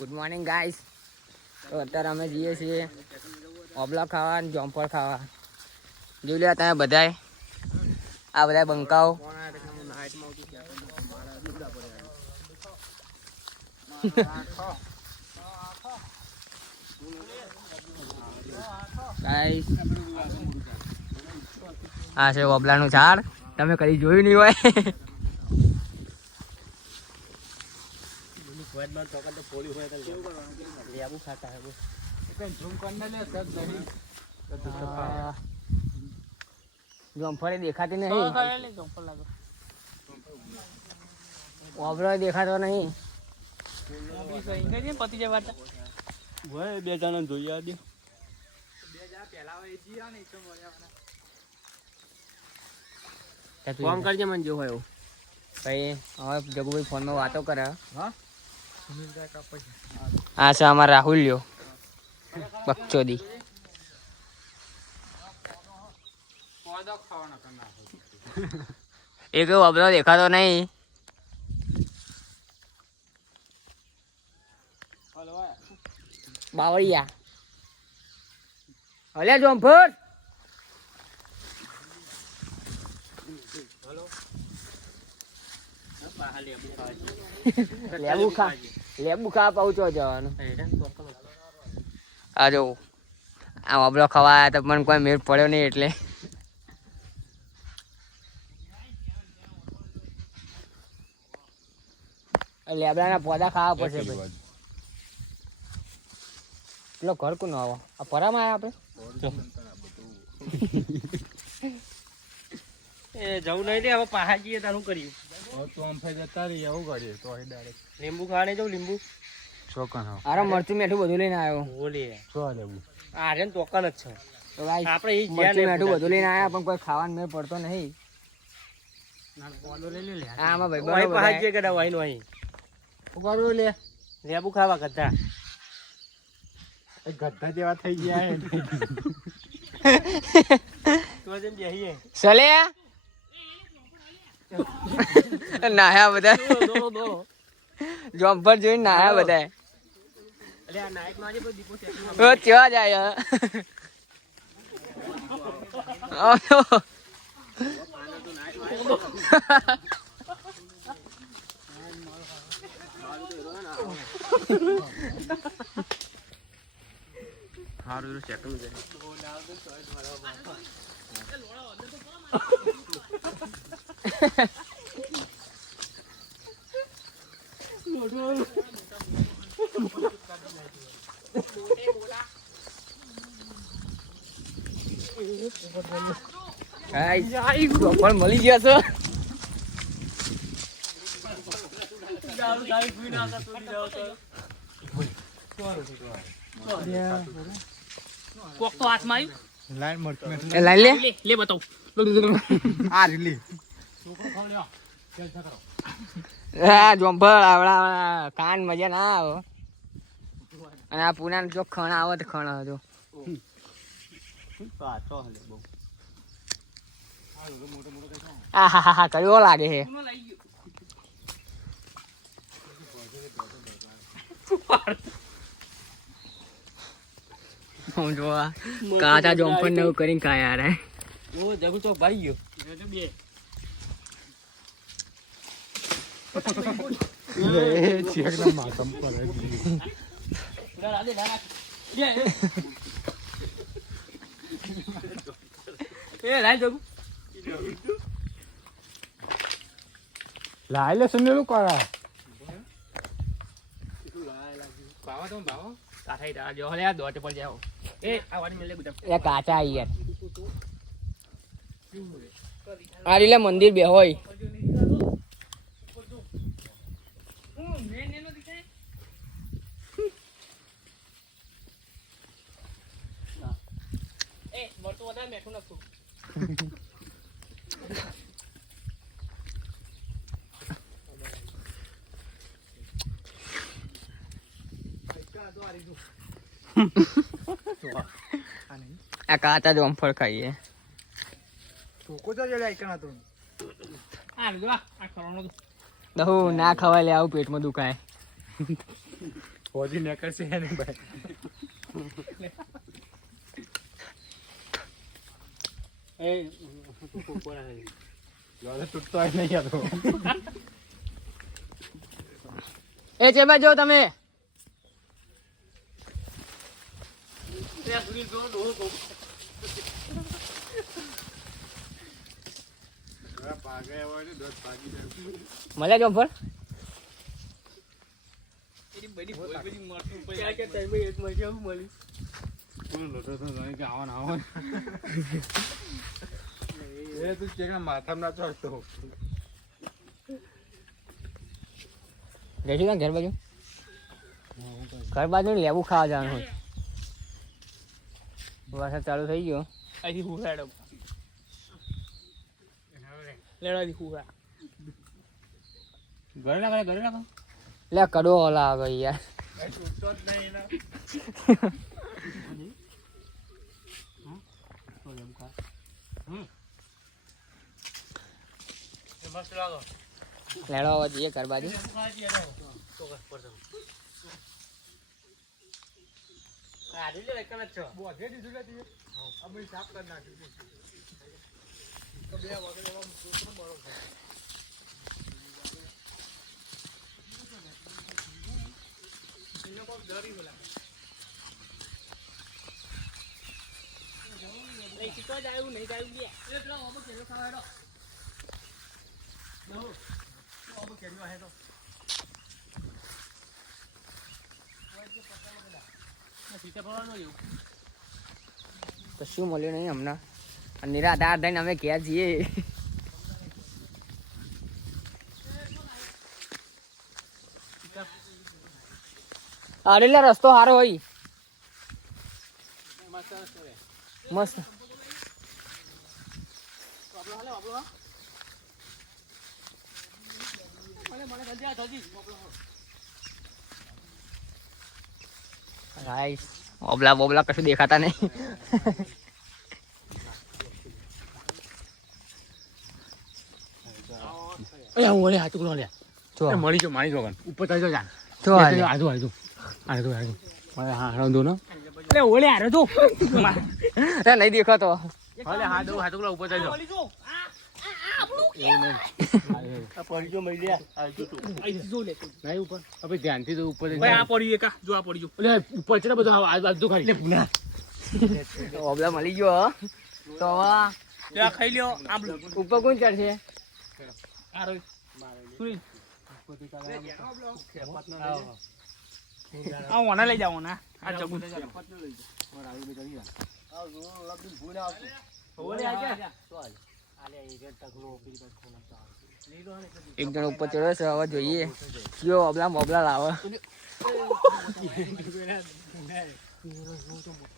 Good morning guys. તો અત્યારે અમે જઈએ છીએ ઓબલા ખાવા અને જોમફળ ખાવા. જોઈ લે તમે બધાય, આ બધા બંકાઓ. ગાઈસ આ છે ઓબલાનું ઝાડ, તમે કદી જોયું નહીં હોય. જોમફળ દેખાતી નહીં, ઓબલો દેખાતો નહીં. બે જણા જોઈએ આજે ફોન કરજે મને જો હોય ભાઈ. હવે જગુભાઈ ફોનમાં વાતો કરે. આ છે અમારા રાહુલ્યો બકચોદી. એક અબલો દેખાતો નહીં. બાવળિયા હલે જોમફળ. લેબુ ખા પહોંચો જવાનું. આ જો આ અબલો ખવાયા તો પણ કોઈ મેળ પડ્યો નહીં, એટલે લેબડાના પોદા ખાવા પડશે ભાઈ. પેલો ઘર કોનો આવો? આ પરામાં આવ્યા આપણે. એ જવું નહીં દે હવે પાહા જઈએ તારું કર્યું તો આમ ફાઈ જતા રહીએ, આવું કરીએ તો ડાયરેક્ટ લીંબુ ખાવાને જાઉં લીંબુ ચોકન હા અરે મરચું મીઠું બધું લઈને આવ્યો. બોલીએ શું લેવું આ રે તોકન જ છે તો ભાઈ આપણે એ મરચું મીઠું બધું લઈને આવ્યા, પણ કોઈ ખાવાનું મેળ પડતો નહીં. હા આમાં ભાઈ ભાઈ પાહા બરોબર. જઈએ કદા વાઈ નો અહીં કરવું લે લીંબુ ખાવા ગધા ગધા જેવા થઈ ગયા તો જેમ બેહીએ ચલે નાયા બધા. જોમફળ જોઈને નાયા બધા. અલે આ નાઈક માં આજે દીપો છે ઓ કેવા જાય. હારું સેકન્ડ છે પણ મળી ગયા છો. કોક તો હાથમાં લાઈન મરચું એ લાઈ લે. લે બતાવ આ રીલી હા જોમફળ આવડા કાન મજા ના આવે. અને આ પુના જો ખણ આવે તો ખણ હતો. આ હા હા હા કયો લાગે છે. જો કાચા જોમફળ ને એવું કરીને ખાયા યાર. ઓ જગુ ચોક ભાઈ ગયો બે ચેકના માથમ પર લાઈ લે સંદેલું કરા એ કાચા આઈ યાર. આ રીલે મંદિર બે હોય. આ કાચા જોમફળ ખાઈએ. દહુ ના ખવાય લે, આવું પેટમાં દુખાય. હોજી નીકળશે ને ભાઈ. લોલે તૂટતો હોય નહીં આ તો. એ ચેબા જો તમે ભાગે હોય ને દોત ભાગી જાય. મળ્યા જમ્પર ફૂલ લોટો તો નહીં કે આવન આવન. એ તું ચેકના માથામાં ના ચડતો. જઈશું ને ઘર બાજુ ઘર બાજુ લેવું ખાવા જવાનું હોય. વરસાદ ચાલુ થઈ ગયો. અહીંથી હુરાડો લેડાથી હુરા ઘરે નાખો લે કડવો ઓલા આવે યાર. તૂટતો જ નહીં ને. મસ્ત લાગો લેડો આવવા જઈએ ઘર બાજુ. બોધે દીધું લે તીએ. અમે સાફ કરી નાખ્યું. તો 2 વાગે એવા છોકરો બરો છે. કશું મળ્યું નહીં હમણાં. નિરાધાર થઈને અમે ક્યાં છીએ. અરે લે રસ્તો સારો હોય મસ્ત. રાઈસ ઓબલા બોબલા કશું દેખાતા નહીં. હું ઓલે હાથ ટુકડો લે. જો મળી જો મારી જોગન ઉપર તાજો જા. જો હાલે. આજુ આજુ આજુ આજુ. હવે હા રંદો ને. લે ઓલે હારે તો એ નહીં દેખાતો. હાલે હાથ ટુકડો ઉપર તાજો. અહીંથી જો લે નહીં ઉપર. હવે ધ્યાનથી તો ઉપર ભાઈ આ પડ્યું એકા જો આ પડ્યું ઓલે ઉપર છે ને બધું આજુ ખાલી. ઓબલા મળી ગયો હો. તો હવે લે આ ખાઈ લ્યો આંબલું ઉપર કોણ ચડશે? આ રોય સુઈ આ ઓના લઈ જાવ ઓના આ જગું ઓલે આ જા એક જણ ઉપર ચડ્યો છે. હવે જોઈએ કયો ઓબલા મોબલા લાવે.